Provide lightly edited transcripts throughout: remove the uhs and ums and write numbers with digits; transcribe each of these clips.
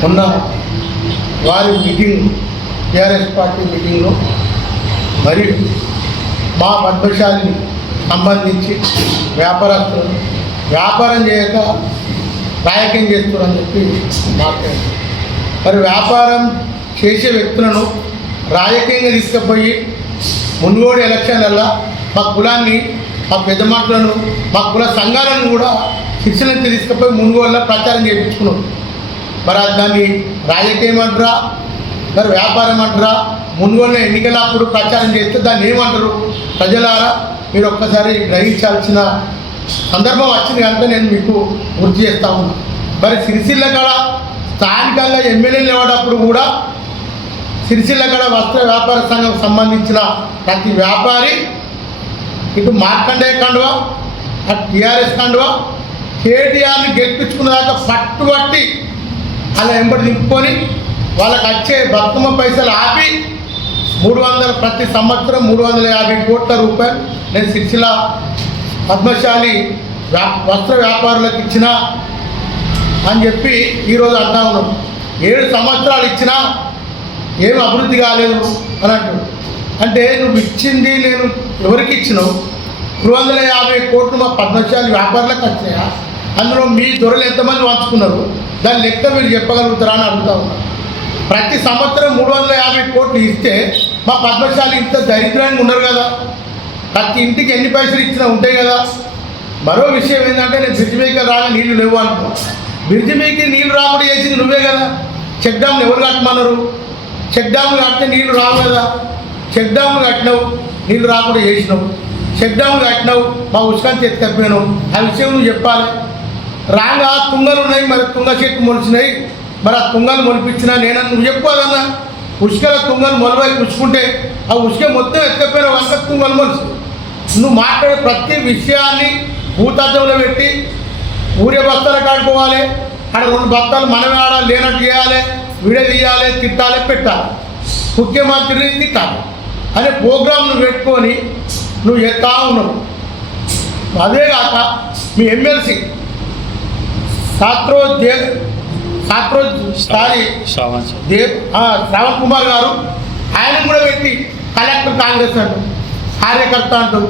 మొన్న వారి meeting TRS party మీటింగ్లో మరి మా పద్మశాలిని సంబంధించి వ్యాపారస్తులు వ్యాపారం చేయక రాజకీయం చేస్తున్నారని చెప్పి మాట్లాడారు. మరి వ్యాపారం చేసే వ్యక్తులను రాజకీయంగా తీసుకుపోయి మున్గోడు ఎలక్షన్లలో మా కులాన్ని, మా పెద్ద మాటలను, మా కుల సంఘాలను కూడా శిక్షణ తీసుకుపోయి మున్గోడులో ప్రచారం చేయించుకున్నాం. మరి దాన్ని రాజకీయం అంటారా, మరి వ్యాపారం అంటారా? మున్గోడులో ఎన్నికలప్పుడు ప్రచారం చేస్తే దాన్ని ఏమంటారు? ప్రజలారా మీరు ఒక్కసారి గ్రహించాల్సిన సందర్భం వచ్చింది కనుక నేను మీకు గుర్తు చేస్తా ఉన్నాను. మరి సిరిసిల్ల కాడ స్థానికంగా ఎమ్మెల్యేలు ఇవ్వడప్పుడు కూడా సిరిసిల్ల కాడ వస్త్ర వ్యాపార సంఘం సంబంధించిన ప్రతి వ్యాపారి ఇటు మార్కండేయ కండువా, అటు టీఆర్ఎస్ కండువా, కేటీఆర్ని గెలిపించుకున్నదాకా పట్టుబట్టి అలా వెంబడి నింపుకొని వాళ్ళకి వచ్చే బతుకమ్మ పైసలు ఆపి 300 ప్రతి సంవత్సరం 350 కోట్ల రూపాయలు నేను సిరిసిల్ల పద్మశాలి వస్త్ర వ్యాపారులకు ఇచ్చిన అని చెప్పి ఈరోజు అంటా ఉన్నాం. 7 సంవత్సరాలు ఇచ్చినా ఏమి అభివృద్ధి కాలేదు అని అంటాడు. అంటే నువ్వు ఇచ్చింది నేను ఎవరికి ఇచ్చినావు? 350 కోట్లు మా పద్మశాలి వ్యాపారులకు వచ్చాయా? అందులో మీ దొరలు ఎంతమంది పంచుకున్నారు? దాని లెక్క మీరు చెప్పగలుగుతారా అని అడుగుతా ఉన్నారు. ప్రతి సంవత్సరం 350 కోట్లు ఇస్తే మా పద్మశాలి ఇంత దరిద్రంగా ఉండరు కదా. ప్రతి ఇంటికి ఎన్ని పైసలు ఇచ్చినా ఉంటాయి కదా. మరో విషయం ఏంటంటే నేను బ్రిడ్జి మీదకి రాగా నీళ్లు లేవు అనుకో, బ్రిడ్జి మీదకి నీళ్లు రాకుండా చేసింది నువ్వే కదా. చెక్ డ్యామ్లు ఎవరు కట్టమన్నారు? చెక్ డ్యామ్లు కడితే నీళ్లు రావు కదా. చెక్ డ్యామ్లు కట్టినావు, నీళ్లు రాకుండా చేసినావు. చెక్ డ్యామ్లు కట్టినావు, మా ఉసుకాన్ని ఎత్తుకపోయినావు. ఆ విషయం నువ్వు చెప్పాలి. రాగా తుంగలు ఉన్నాయి, మరి తుంగ చెట్టు మొలిచినాయి, మరి ఆ తుంగలు మొలిపించినా నేనన్నా నువ్వు చెప్పుకోదన్నా. ఉసుకల తుంగలు మొలవై పుచ్చుకుంటే ఆ ఉసుక మొత్తం ఎత్తుకపోయిన వంక తుంగలు మొలిచి నువ్వు మాట్లాడే ప్రతి విషయాన్ని భూతత్వంలో పెట్టి ఊరే బస్తాలు కాడుకోవాలి. అక్కడ 2 బస్తాలు మనమే ఆడ లేనట్టు చేయాలి, వీడియో తీయాలి, తిట్టాలి, పెట్టాలి, ముఖ్యమంత్రిని తిట్టాలి అనే ప్రోగ్రామ్ నువ్వు పెట్టుకొని నువ్వు ఎత్తా ఉన్నావు. అదేగాక మీ ఎమ్మెల్సీ శ్రావణ్ కుమార్ గారు ఆయన కూడా పెట్టి కలెక్టర్ కాంగ్రెస్ అంటూ కార్యకర్త అంటూ,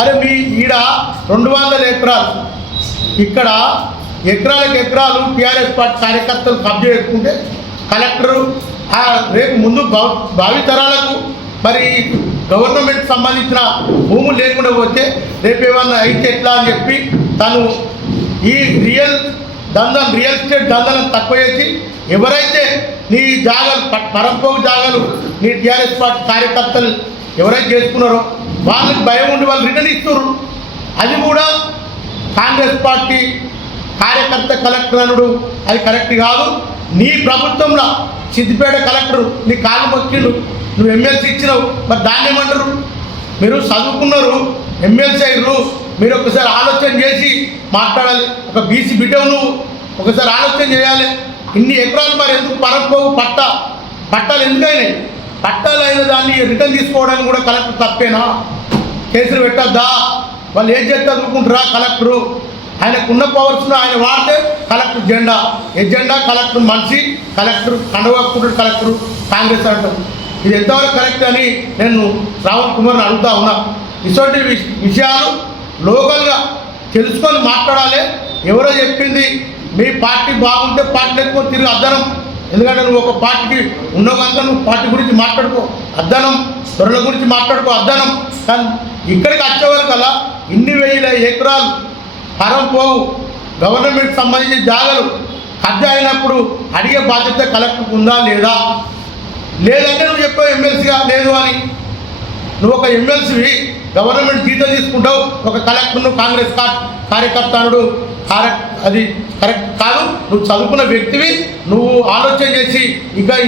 అరే మీ ఈడ 200 ఎకరాలు ఇక్కడ ఎకరాలు టీఆర్ఎస్ పార్టీ కార్యకర్తలు కబ్జా చేసుకుంటే కలెక్టరు రేపు ముందు భావితరాలకు మరి గవర్నమెంట్ సంబంధించిన భూములు లేకుండా పోతే రేపు ఏమన్నా అయితే ఎట్లా అని చెప్పి తను ఈ రియల్ ఎస్టేట్ దందాలను తక్కువ చేసి ఎవరైతే నీ జాగాలు పరంపోగు జాగాలు నీ టీఆర్ఎస్ పార్టీ కార్యకర్తలు ఎవరైతే చేసుకున్నారో వాళ్ళకి భయం ఉండి వాళ్ళు రిటర్న్ ఇస్తున్నారు. అది కూడా కాంగ్రెస్ పార్టీ కార్యకర్త కలెక్టర్ అనుడు అది కరెక్ట్ కాదు. నీ ప్రభుత్వంలో సిద్దిపేట కలెక్టర్ నీ కాలు మొక్కిండు, నువ్వు ఎమ్మెల్సీ ఇచ్చినావు, మరి దాన్ని ఏమంటారు? మీరు చదువుకున్నారు, ఎమ్మెల్సీ అయ్యారు, మీరు ఒకసారి ఆలోచన చేసి మాట్లాడాలి. ఒక బీసీ బిడ్డవు నువ్వు ఒకసారి ఆలోచన చేయాలి. ఇన్ని ఎకరాలు మరి ఎందుకు పరపోవు పట్టాలు ఎందుకైనా పట్టాలు అయిన దాన్ని రిటర్న్ తీసుకోవడానికి కూడా కలెక్టర్ తప్పేనా? కేసులు పెట్టద్దా? వాళ్ళు ఏం చేస్తే అనుకుంటారా? కలెక్టరు ఆయనకున్న పవర్స్ను ఆయన వాడితే కలెక్టర్ ఎజెండా కలెక్టర్ మనిషి, కలెక్టర్ కండవాకుంటాడు, కలెక్టర్ కాంగ్రెస్ అంటారు. ఇది ఎంతవరకు కరెక్ట్ అని నేను శ్రావణ్ కుమార్ని అడుగుతా ఉన్నా. ఇటువంటి విషయాలు లోకల్గా తెలుసుకొని మాట్లాడాలి. ఎవరో చెప్పింది మీ పార్టీ బాగుంటే పార్టీ ఎత్తుకొని తిరిగి అద్దనం. ఎందుకంటే నువ్వు ఒక పార్టీకి ఉన్నావు కనుక నువ్వు పార్టీ గురించి మాట్లాడుకో అద్దనం, త్వరల గురించి మాట్లాడుకో అద్దనం. కానీ ఇక్కడికి వచ్చేవారు కదా ఇన్ని 1000 ఎకరాలు పరంపోవు గవర్నమెంట్ సంబంధించిన జాగాలు కబ్జా అయినప్పుడు అడిగే బాధ్యత కలెక్టర్కి ఉందా లేదా? లేదంటే నువ్వు చెప్పావు ఎమ్మెల్సీగా లేదు అని. నువ్వు ఒక ఎమ్మెల్సీవి, గవర్నమెంట్ జీతం తీసుకుంటావు, ఒక కలెక్టర్ను కాంగ్రెస్ కార్యకర్త అనుడు అది కరెక్ట్ కాదు. నువ్వు చదువుకున్న వ్యక్తివి, నువ్వు ఆలోచన చేసి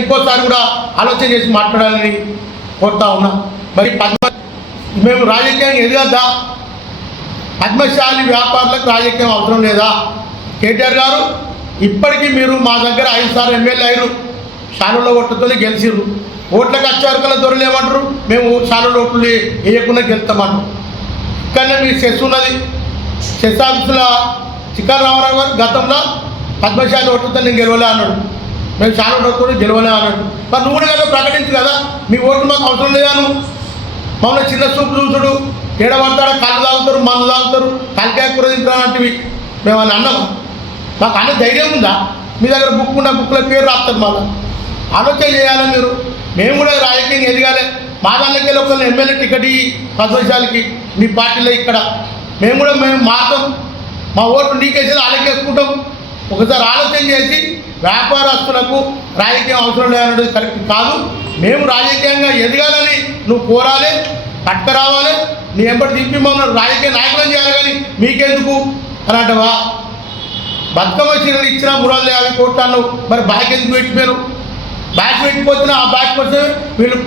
ఇంకోసారి కూడా ఆలోచన చేసి మాట్లాడాలని కోరుతా ఉన్నా. మరి మేము రాజకీయాన్ని ఎదగద్దా? పద్మశాలి వ్యాపారులకు రాజకీయం అవసరం లేదా? కేటీఆర్ గారు ఇప్పటికీ మీరు మా దగ్గర 5 సార్లు ఎమ్మెల్యే అయ్యారు, షాలులో ఓట్లతోనే గెలిచిర్రు. ఓట్లకు వచ్చేవరకల్లా దొరలేమంటారు, మేము షాలులో ఓట్లు వేయకుండా గెలుస్తామంటారు. ఇక్కడనే మీ సెస్ ఉన్నది, సెస్ ఆఫీసుల చిక్కర్ రామారావు గారు గతంలో పద్మశాలి ఓట్లతో నేను గెలవలే అన్నాడు. మేము చాలా రోజులు గెలవలే అన్నట్టు. మరి నువ్వు కూడా కదా ప్రకటించు కదా, మీ ఓట్లు మాకు అవసరం లేదాను. మమ్మల్ని చిన్న చూపు చూసుడు, ఏడబడతాడు, కళ్ళు తాగుతారు, మందు తాగుతారు, కలకాయ కూర తింటారు అన్నట్టువి మేము అని అన్నాము. మాకు అన్న ధైర్యం ఉందా? మీ దగ్గర బుక్ ఉన్న బుక్ల పేరు రాస్తారు. మళ్ళీ ఆలోచన చేయాలి మీరు. మేము కూడా రాజకీయంగా ఎదగాలి. మా దానికి ఒకళ్ళు ఎమ్మెల్యే టికెట్ 10 వర్షాలకి నీ పార్టీలో ఇక్కడ మేము కూడా మాత్రం మా ఓటు నీకేసేది ఆలోకేసుకుంటాం. ఒకసారి ఆలోచన చేసి వ్యాపారస్తులకు రాజకీయం అవసరం లేదన్నది కరెక్ట్ కాదు. మేము రాజకీయంగా ఎదగాలని నువ్వు కోరాలి, పట్టుకురావాలి. నీ ఎంబడి దింపి మమ్మల్ని రాజకీయ నాయకులను చేయాలి. కానీ మీకెందుకు అని అంటవా? బతుకమ్మ చీరలు ఇచ్చిన 350 కోట్లు అన్నావు, మరి బ్యాక్ ఎందుకు పెట్టిపోయారు? బ్యాక్ పెట్టిపోతున్నా ఆ బ్యాక్ కోసం వీళ్ళు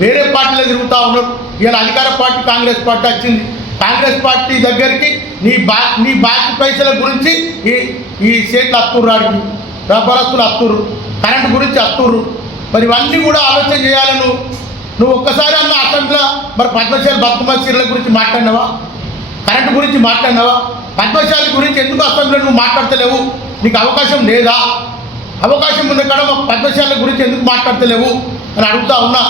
వేరే పార్టీలో తిరుగుతూ ఉన్నారు. ఇలా అధికార పార్టీ కాంగ్రెస్ పార్టీ వచ్చింది. కాంగ్రెస్ పార్టీ దగ్గరికి నీ బాకీ పైసల గురించి ఈ స్టేట్లు అత్తుర్రు, రాడికి వ్యాపారస్తులు అత్తుర్రు, కరెంటు గురించి అత్తుర్రు. మరి ఇవన్నీ కూడా ఆలోచన చేయాలి. నువ్వు ఒక్కసారి అన్న అసెంబ్లీలో మరి పద్మశాలి బతుకమ్మ చీరల గురించి మాట్లాడినావా? కరెంటు గురించి మాట్లాడినావా? పద్మశాలి గురించి ఎందుకు అసెంబ్లీలో నువ్వు మాట్లాడతలేవు? నీకు అవకాశం లేదా? అవకాశం ఉన్న కాడ పద్మశాల గురించి ఎందుకు మాట్లాడతలేవు అని అడుగుతా ఉన్నా.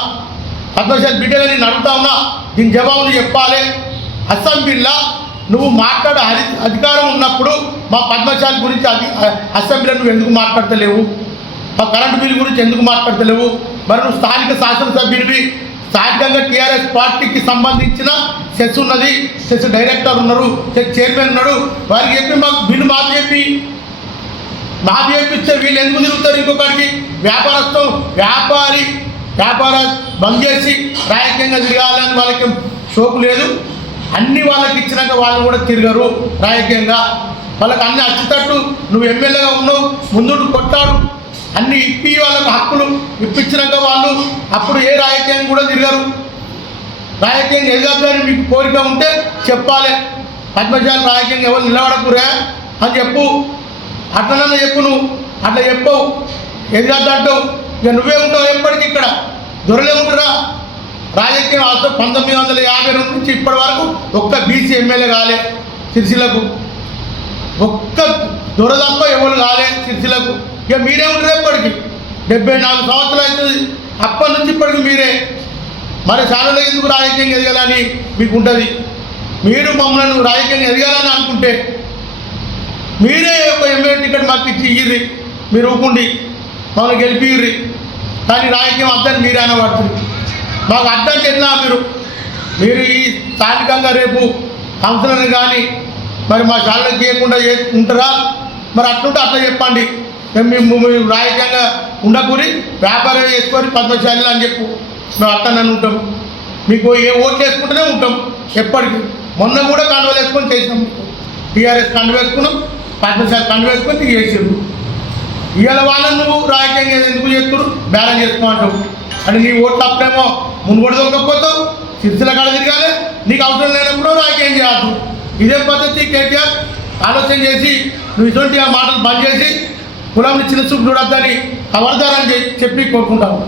పద్మశాలి బిడ్డగా నేను అడుగుతా ఉన్నా. దీని జవాబులు చెప్పాలి. అసెంబ్లీలో నువ్వు మాట్లాడే అధికారం ఉన్నప్పుడు మా పద్మశాలి గురించి అసెంబ్లీలో నువ్వు ఎందుకు మాట్లాడతలేవు? మా కరెంటు బిల్లు గురించి ఎందుకు మాట్లాడతలేవు? మరి నువ్వు స్థానిక శాసనసభ్యునివి, స్థానికంగా టీఆర్ఎస్ పార్టీకి సంబంధించిన సెస్ ఉన్నది, సెస్ డైరెక్టర్ ఉన్నారు, సెస్ చైర్మన్ ఉన్నాడు. వారికి చెప్పి మాకు బిల్లు మాకు చెప్పి చేపిస్తే వీళ్ళు ఎందుకు తిరుగుతారు ఇంకొకరికి? వ్యాపారం బంద్ చేసి రాజకీయంగా తిరగాలని వాళ్ళకి షోకు లేదు. అన్ని వాళ్ళకి ఇచ్చినాక వాళ్ళు కూడా తిరగరు రాజకీయంగా. వాళ్ళకి అన్ని అచ్చేటట్టు నువ్వు ఎమ్మెల్యేగా ఉన్నావు, ముందుకు కొట్టాడు, అన్ని ఇప్పి వాళ్ళకి హక్కులు ఇప్పించినాక వాళ్ళు అప్పుడు ఏ రాజకీయం కూడా తిరగరు. రాజకీయంగా ఎదగాలని మీకు కోరిక ఉంటే చెప్పాలి. పద్మశాలి రాజకీయంగా ఎవరు నిలబడకురే అని చెప్పు. అట్లనన్నా చెప్పు. నువ్వు అట్లా చెప్పవు, ఎదగద్దంటావు. ఇక నువ్వే ఉంటావు ఎప్పటికీ. ఇక్కడ దొరలే ఉంటారా? రాజకీయం 1952 నుంచి ఇప్పటి వరకు ఒక్క బీసీ ఎమ్మెల్యే కాలే సిరిసిల్లకు. ఒక్క దొర తప్ప ఎవరు కాలే సిరిసిల్లకు. ఇక మీరే ఉంటారు ఎప్పటికీ. 74 సంవత్సరాలు అవుతుంది అప్పటి నుంచి ఇప్పటికి మీరే. మరి చాలా ఎందుకు రాజకీయంగా ఎదగాలని మీకు ఉంటుంది. మీరు మమ్మల్ని రాజకీయంగా ఎదగాలని అనుకుంటే మీరే ఒక ఎమ్మెల్యే టికెట్ మాకు ఇచ్చి ఇయ్యి, మీరు ఊకుండి మమ్మల్ని గెలిపియ్యి. కానీ రాజకీయం అర్థాన్ని మీరే అనబడుతుంది. మాకు అర్థం ఎట్లా? మీరు ఈ స్థానికంగా రేపు సంస్థలను కానీ మరి మా శాలకు చేయకుండా ఉంటారా? మరి అట్లుంటే అట్లా చెప్పండి. మేము రాజకీయంగా ఉండకూరి వ్యాపారం చేసుకొని పద్మశాలి అని చెప్పు. మేము అట్టనని ఉంటాం. మీకు ఏ ఓట్లు వేసుకుంటూనే ఉంటాం ఎప్పటికీ. మొన్న కూడా కండువలు వేసుకొని చేసినాం. టీఆర్ఎస్ కండువ వేసుకున్నాం, పద్మశాలి కండువ వేసుకొని చేసారు. ఇవాళ వాళ్ళని నువ్వు రాజకీయంగా ఎందుకు చేస్తున్నారు? బేరం చేసుకోమంటావు. అంటే నీ ఓట్లు అప్పుడేమో మునుగోడు దొరకకపోతావు, సిరిసిల్ల కాడ తిరగాలి. నీకు అవసరం లేనప్పుడు రాజకీయం చేయద్దు. ఇదే పద్ధతి. కేటీఆర్ ఆలోచన చేసి నువ్వు ఇటువంటి మాటలు బంద్ చేసి కులంని చిన్న చూపు చూడొద్దని ఖబర్దారని చెప్పి కోరుకుంటావు.